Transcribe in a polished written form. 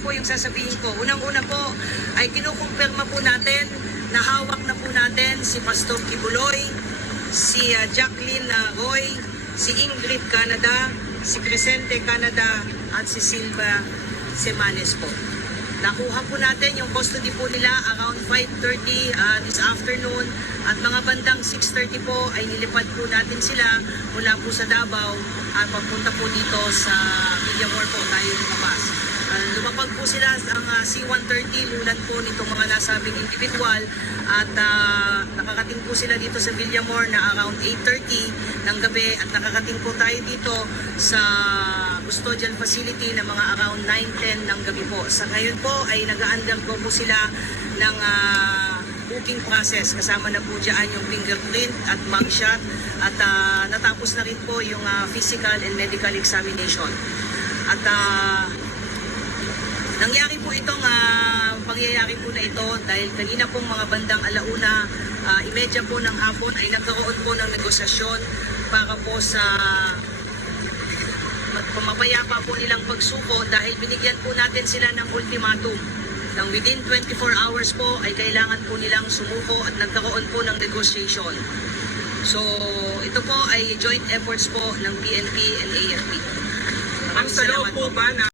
po yung sasabihin ko. Unang-una po ay kinukumpirma po natin na hawak na po natin si Pastor Kibuloy, si Jacqueline Roy, si Ingrid Canada, si Crescente Canada at si Silva Semanes po. Nakuha po natin yung custody po nila around 5:30 this afternoon at mga bandang 6:30 po ay nilipad po natin sila mula po sa Davao at papunta po dito sa Villamor po tayo lumabas. Lumapag po sila ang C-130 lulan po nitong mga nasabing individual at nakakating po sila dito sa Villamor na around 8:30 ng gabi at nakakating po tayo dito sa custodial facility na mga around 9:10 ng gabi po. Sa ngayon po ay nag-undergo po sila ng booking process. Kasama na po dyan yung fingerprint at mugshot at natapos na rin po yung physical and medical examination. At nangyari po itong pangyayari po na ito dahil kanina pong mga bandang 1:30 po ng hapon ay nagkaroon po ng negosasyon para po sa mapayapa po nilang pagsuko dahil binigyan po natin sila ng ultimatum ng within 24 hours po ay kailangan po nilang sumuko at nagkaroon po ng negotiation. So ito po ay joint efforts po ng PNP and AFP. Ang sa loob po ba na